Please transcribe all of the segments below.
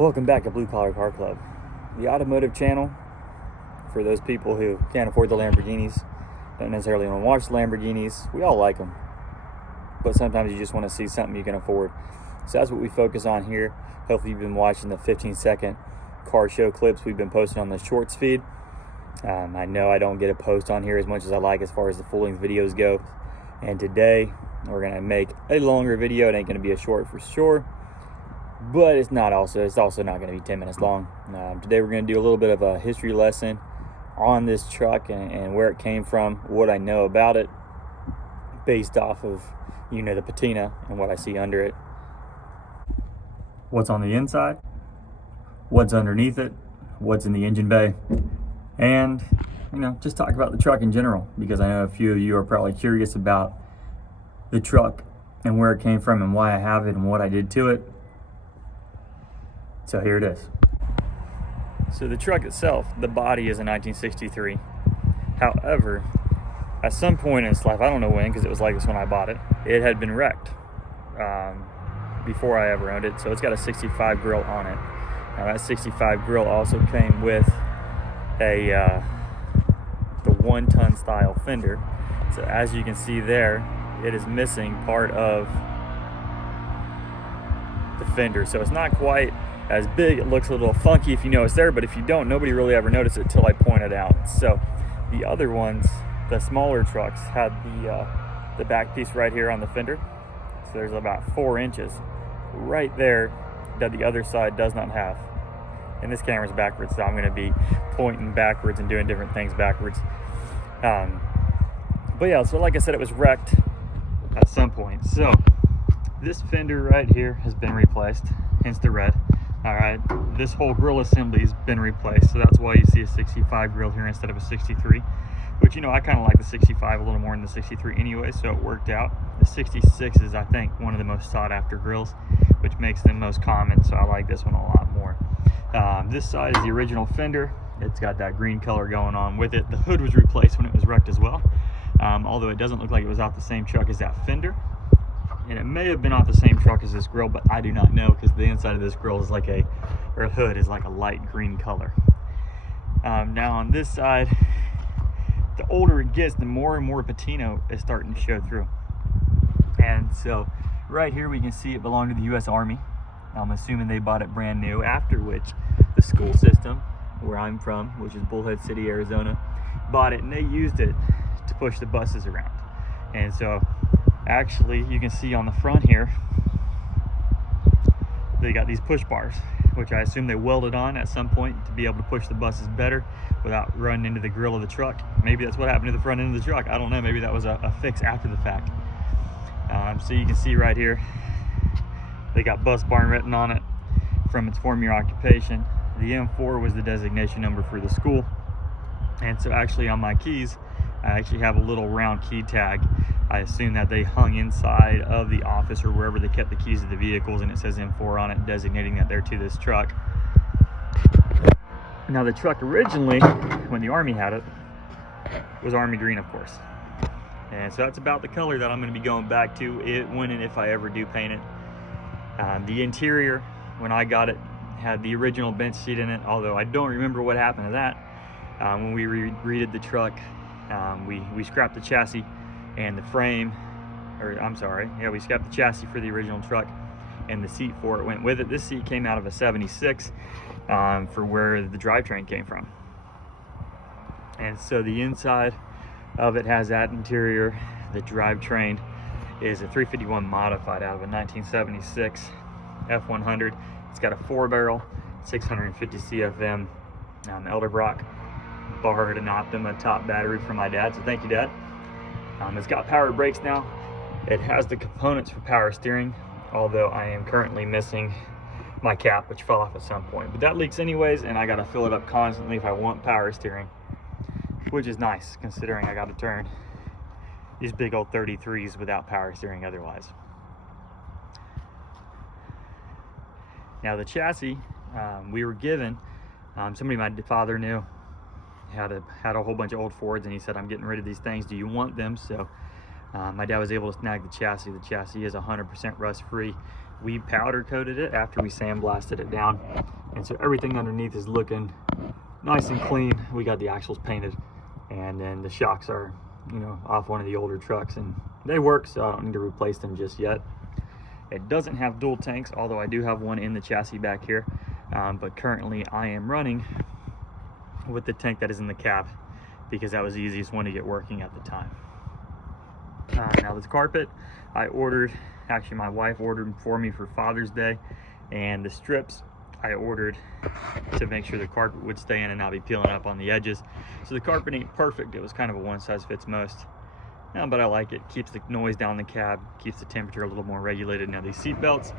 Welcome back to Blue Collar Car Club, the automotive channel for those people who can't afford the Lamborghinis, don't necessarily want to watch the Lamborghinis. We all like them, but sometimes you just want to see something you can afford. So that's what we focus on here. Hopefully you've been watching the 15-second car show clips we've been posting on the shorts feed. I know I don't get a post on here as much as I like as far as the full-length videos go. And today we're going to make a longer video. It ain't going to be a short for sure, but it's also not going to be 10 minutes long. Today we're going to do a little bit of a history lesson on this truck and where it came from, what I know about it based off of, the patina and what I see under it. What's on the inside, what's underneath it, what's in the engine bay, and just talk about the truck in general, because I know a few of you are probably curious about the truck and where it came from and why I have it and what I did to it. So here it is. So the truck itself, the body is a 1963. However, at some point in its life, I don't know when, because it was like this when I bought it, it had been wrecked before I ever owned it. So it's got a 65 grill on it. Now that 65 grill also came with the 1-ton style fender. So as you can see there, it is missing part of the fender. So it's not quite as big. It looks a little funky if you know it's there, but if you don't, nobody really ever noticed it till I point it out. So the other ones, the smaller trucks, had the back piece right here on the fender. So there's about 4 inches right there that the other side does not have. And this camera's backwards, so I'm going to be pointing backwards and doing different things backwards. But yeah, so like I said, it was wrecked at some point. So this fender right here has been replaced, hence the red. All right, this whole grill assembly has been replaced, so that's why you see a 65 grill here instead of a 63. Which, I kind of like the 65 a little more than the 63 anyway, so it worked out. The 66 is, I think, one of the most sought after grills, which makes them most common, so I like this one a lot more. This side is the original fender. It's got that green color going on with it. The hood was replaced when it was wrecked as well, although it doesn't look like it was off the same truck as that fender. And it may have been off the same truck as this grill, but I do not know, because the inside of this grill is hood is like a light green color. Now on this side, the older it gets, the more and more patina is starting to show through. And so right here we can see it belonged to the U.S. Army. I'm assuming they bought it brand new, after which the school system where I'm from, which is Bullhead City, Arizona, bought it, and they used it to push the buses around. And so actually you can see on the front here, they got these push bars, which I assume they welded on at some point to be able to push the buses better without running into the grill of the truck. Maybe that's what happened to the front end of the truck. I don't know. Maybe that was a fix after the fact. So you can see right here, they got bus barn written on it from its former occupation. The M4 was the designation number for the school. And so actually on my keys, I actually have a little round key tag. I assume that they hung inside of the office or wherever they kept the keys to the vehicles, and it says M4 on it, designating that they're to this truck. Now the truck originally, when the Army had it, was Army green, of course. And so that's about the color that I'm going to be going back to it when and if I ever do paint it. The interior, when I got it, had the original bench seat in it, although I don't remember what happened to that. When we redid the truck, we scrapped the chassis and the frame, we scrapped the chassis for the original truck, and the seat for it went with it. This seat came out of a 76 for where the drivetrain came from. And so the inside of it has that interior. The drivetrain is a 351 modified out of a 1976 F100. It's got a 4-barrel, 650 CFM Elderbrock Bard and Optima top battery from my dad, so thank you, Dad. It's got power brakes now. It has the components for power steering, although I am currently missing my cap, which fell off at some point. But that leaks anyways, and I gotta fill it up constantly if I want power steering, which is nice considering I gotta turn these big old 33s without power steering otherwise. Now the chassis, we were given, somebody my father knew had a whole bunch of old Fords, and he said, I'm getting rid of these things, do you want them? So my dad was able to snag the chassis. The chassis is 100% rust free. we powder coated it after we sandblasted it down. And so everything underneath is looking nice and clean. We got the axles painted, and then the shocks are, you know, off one of the older trucks, and they work, so I don't need to replace them just yet. It doesn't have dual tanks, although I do have one in the chassis back here. But currently I am running with the tank that is in the cab because that was the easiest one to get working at the time. Now this carpet I ordered, actually my wife ordered for me for Father's Day, and the strips I ordered to make sure the carpet would stay in and not be peeling up on the edges. So the carpet ain't perfect, it was kind of a one size fits most. But I like it, keeps the noise down the cab, keeps the temperature a little more regulated. Now these seat belts,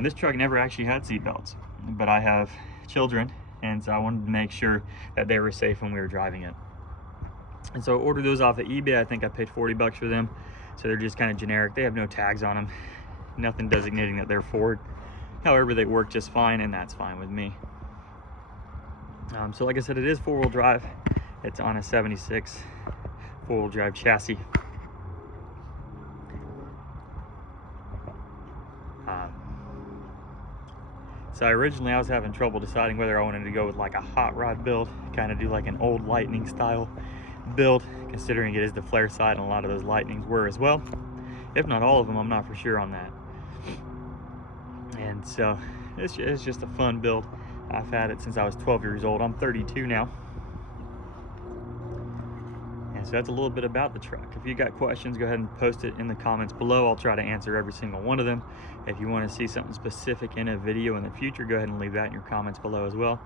this truck never actually had seat belts, but I have children, and so I wanted to make sure that they were safe when we were driving it. And so I ordered those off of eBay. I think I paid 40 bucks for them. So they're just kind of generic. They have no tags on them, nothing designating that they're Ford. However, they work just fine, and that's fine with me. So like I said, it is four-wheel drive. It's on a 76 four-wheel drive chassis. So originally I was having trouble deciding whether I wanted to go with like a hot rod build, kind of do like an old Lightning style build, considering it is the flare side, and a lot of those Lightnings were as well. If not all of them, I'm not for sure on that. And so it's just a fun build. I've had it since I was 12 years old. I'm 32 now. And so that's a little bit about the truck. If you got questions, go ahead and post it in the comments below. I'll try to answer every single one of them. If you want to see something specific in a video in the future, go ahead and leave that in your comments below as well.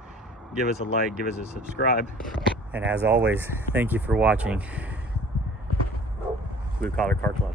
Give us a like, give us a subscribe. And as always, thank you for watching Blue Collar Car Club.